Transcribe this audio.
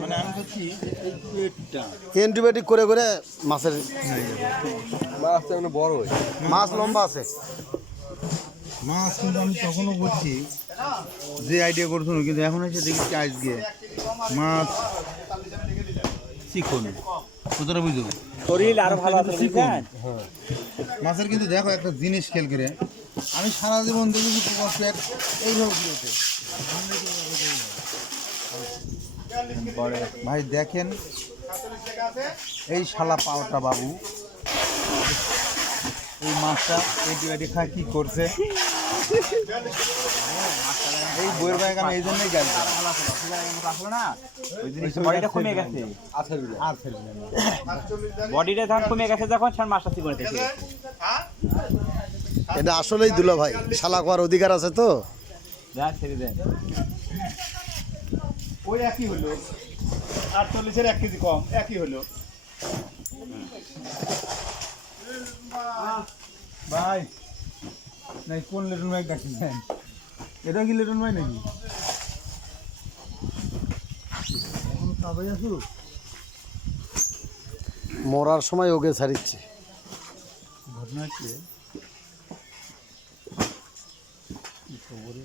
মানে আমি বলছি অ্যান্টিবায়োটিক করে করে মাছের মাছটা মানে বড় হয়। মাছ লম্বা আছে। মাছ কিন্তু আমি তখনও করছি যে আইডিয়া করছিল, কিন্তু এখন এসে দেখছি আজকে মাছ চিকন, কতটা বুঝো শরীর আরো ভালো আছে বুঝছেন? মাছের কিন্তু দেখো একটা জিনিস খেয়াল করে, আমি সারা জীবন দেখেছি পোকা পেট এইভাবে কিলোতে। ভাই দেখেন এই শালা পাওটা বাবু, এই মাছটা অ্যান্টিবায়োটিক খায় কি করছে, এই বইয়ের ব্যাগ আমি এই জন্যই গেল বডিটা কমে গেছে, আর ফেলবে না। বডিটা যখন কমে গেছে যখন সার মাছটা চিকন থেকে এটা আসলেই দুলা ভাই, শালা করার অধিকার আছে তো। যা ছেড়ে দেন। ওই একই হলো 48-এর 1 কেজি কম, একই হলো। ভাই নাই কোন লিটন ভাই ডাকছেন? এটা কি লিটন ভাই নাকি? কাবাই আসু মরার সময় ওকে ছাড়িচ্ছে। ঘটনা হচ্ছে কি খবরে